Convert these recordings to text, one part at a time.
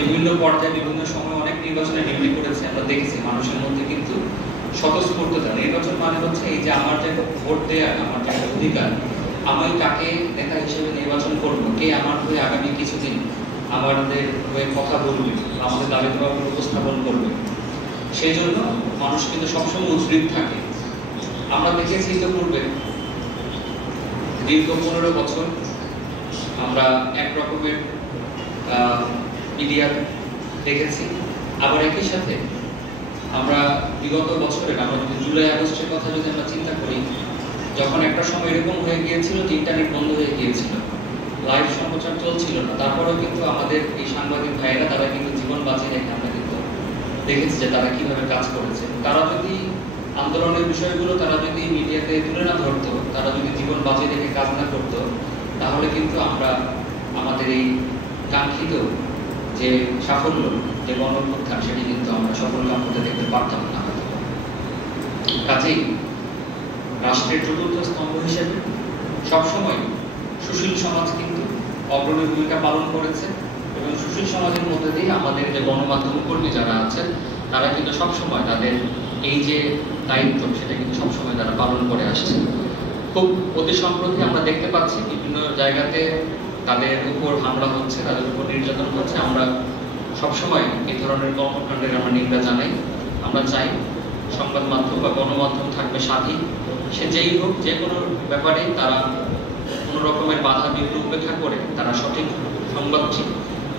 বিভিন্ন পর্যায়ে বিভিন্ন সময় অনেক নির্বাচনে ডিউটি করেছে, আমরা দেখেছি মানুষের মধ্যে কিন্তু স্বতঃস্ফূর্ততা। নির্বাচন মানে হচ্ছে এই যে আমার যে ভোট দেওয়ার আমার যে অধিকার, আমি কাকে নেতা হিসেবে নির্বাচন করব, কে আমার হয়ে আগামী কিছুদিন আমাদের হয়ে কথা বলবে, আমাদের দাবি দেওয়া উপস্থাপন করবে, সেই জন্য মানুষ কিন্তু সবসময় উদ্গ্রীব থাকে। আমরা দেখেছি তো পূর্বে দীর্ঘ 15 বছর আমরা একরকমের মিডিয়া দেখেছি, আবার একই সাথে আমরা বিগত বছরের আমরা যদি জুলাই আগস্টের কথা যদি আমরা চিন্তা করি, যখন একটা সময় এরকম হয়ে গিয়েছিল যে ইন্টারনেট বন্ধ হয়ে গিয়েছিল, লাইভ সম্প্রচার চলছিল না, তারপরেও কিন্তু আমাদের এই সাংবাদিক ভাইয়েরা তারা কিন্তু জীবন বাঁচিয়ে রেখে আমরা কিন্তু দেখেছি যে তারা কিভাবে কাজ করেছে। তারা যদি আন্দোলনের বিষয়গুলো তারা যদি মিডিয়াতে তুলে না ধরতো, তারা যদি জীবন বাঁচিয়ে রেখে কাজ না করতো, তাহলে কিন্তু আমরা আমাদের এই কাঙ্ক্ষিত যে সাফল্য, যে গণঅভ্যুত্থান, সেটি কিন্তু আমরা সফলকাম হতে দেখতে পারতাম না। কাজেই রাষ্ট্রের চতুর্থ স্তম্ভ হিসেবে সবসময় সুশীল সমাজ কিন্তু অগ্রণী ভূমিকা পালন করেছে, এবং সুশীল সমাজের মধ্যে দিয়ে আমাদের যে গণমাধ্যম কর্মী যারা আছেন তারা কিন্তু সবসময় তাদের এই যে দায়িত্ব সেটা কিন্তু সবসময় তারা পালন করে আসছে। খুব অতি সম্প্রতি আমরা দেখতে পাচ্ছি বিভিন্ন জায়গাতে তাদের উপর হামলা হচ্ছে, তাদের উপর নির্যাতন হচ্ছে। আমরা সবসময় এই ধরনের কর্মকাণ্ডের আমরা নিন্দা জানাই। আমরা চাই সংবাদ মাধ্যম বা গণমাধ্যম থাকবে স্বাধীন, সে যেই হোক, যে কোনো ব্যাপারে তারা কোনো রকমের বাধা বিঘ্ন উপেক্ষা করে তারা সঠিক সংবাদটি,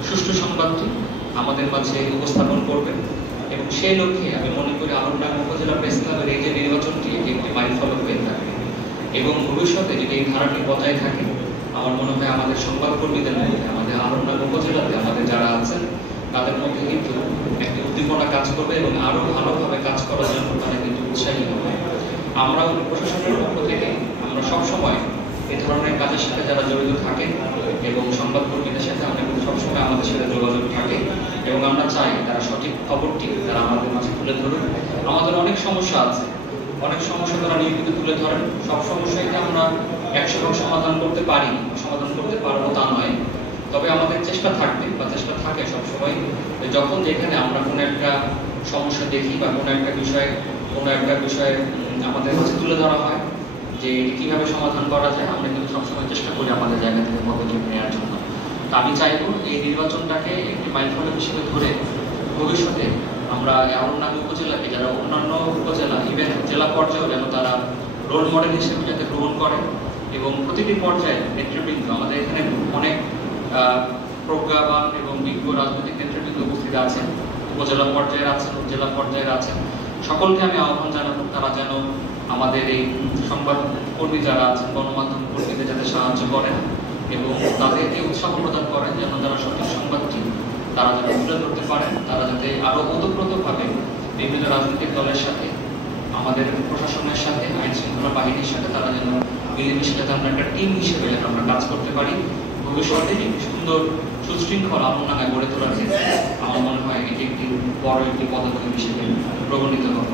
সুষ্ঠু সংবাদটি আমাদের মাঝে উপস্থাপন করবেন। এবং সেই লক্ষ্যে আমি মনে করি আলমডাঙ্গা উপজেলা প্রেস ক্লাবের এই যে নির্বাচনটি, এটি একটি মাইলফলক হয়ে থাকবে, এবং ভবিষ্যতে যদি এই ধারাটি বজায় থাকে, আমার মনে হয় আমাদের সংবাদকর্মীদের মধ্যে, আমাদের আলমডাঙ্গা উপজেলাতে আমাদের যারা আছেন তাদের মধ্যে কিন্তু একটি উদ্দীপনা কাজ করবে, এবং আরো ভালোভাবে কাজ করার জন্য তারা কিন্তু উৎসাহিত হবে। আমরা প্রশাসনের পক্ষ থেকে আমরা সবসময় এই ধরনের কাজের সাথে যারা জড়িত থাকেন এবং সংবাদকর্মীদের সাথে আমরা কিন্তু সবসময় আমাদের সাথে যোগাযোগ থাকে, এবং আমরা চাই তারা সঠিক খবরটি তারা আমাদের মাঝে তুলে ধরুন। আমাদের অনেক সমস্যা আছে, অনেক সমস্যা তারা নিয়মিত তুলে ধরেন। সব সমস্যাকে আমরা 100% সমাধান করতে পারি, সমাধান করতে পারবো তা নয়, তবে আমাদের চেষ্টা থাকবে বা চেষ্টা থাকে সবসময়, যখন যেখানে আমরা কোনো একটা সমস্যা দেখি বা কোনো একটা বিষয়ে আমাদের কাছে তুলে ধরা হয় যে এটি কিভাবে সমাধান করা যায়, আমরা কিন্তু সবসময় চেষ্টা করি আমাদের জায়গা থেকে পদক্ষেপ নেওয়ার জন্য। তো আমি চাইবো এই নির্বাচনটাকে একটি মাইলফলক হিসেবে ধরে ভবিষ্যতে আমরা আলমডাঙ্গা উপজেলাকে, যারা অন্যান্য উপজেলা ইভেন জেলা পর্যায়েও যেন তারা রোল মডেল হিসেবে যাতে গ্রহণ করে, এবং প্রতিটি পর্যায়ে নেতৃবৃন্দ, আমাদের এখানে অনেক প্রজ্ঞাবান এবং বিজ্ঞ রাজনৈতিক নেতৃবৃন্দ উপস্থিত আছেন, উপজেলা পর্যায়ের আছেন, জেলা পর্যায়ের আছেন, সকলকে আমি আহ্বান জানাবো তারা যেন আমাদের এই সংবাদ কর্মী যারা আছেন, গণমাধ্যম কর্মীদের যাতে সাহায্য করেন এবং তাদেরকে উৎসাহ প্রদান করেন, যেন তারা সঠিক সংবাদটি তারা যেন তুলে ধরতে পারেন, তারা যাতে আরো ওতপ্রোতভাবে বিভিন্ন রাজনৈতিক দলের সাথে, আমাদের প্রশাসনের সাথে, আইন শৃঙ্খলা বাহিনীর সাথে তারা যেন মিলেমিশে যাতে আমরা একটা টিম হিসেবে যেন আমরা কাজ করতে পারি। ভবিষ্যতে একটি সুন্দর সুশৃঙ্খল আলমডাঙ্গা গড়ে তোলার ক্ষেত্রে আমার মনে হয় এটি একটি বড় একটি পদক্ষেপ হিসেবে প্রগণিত হবে।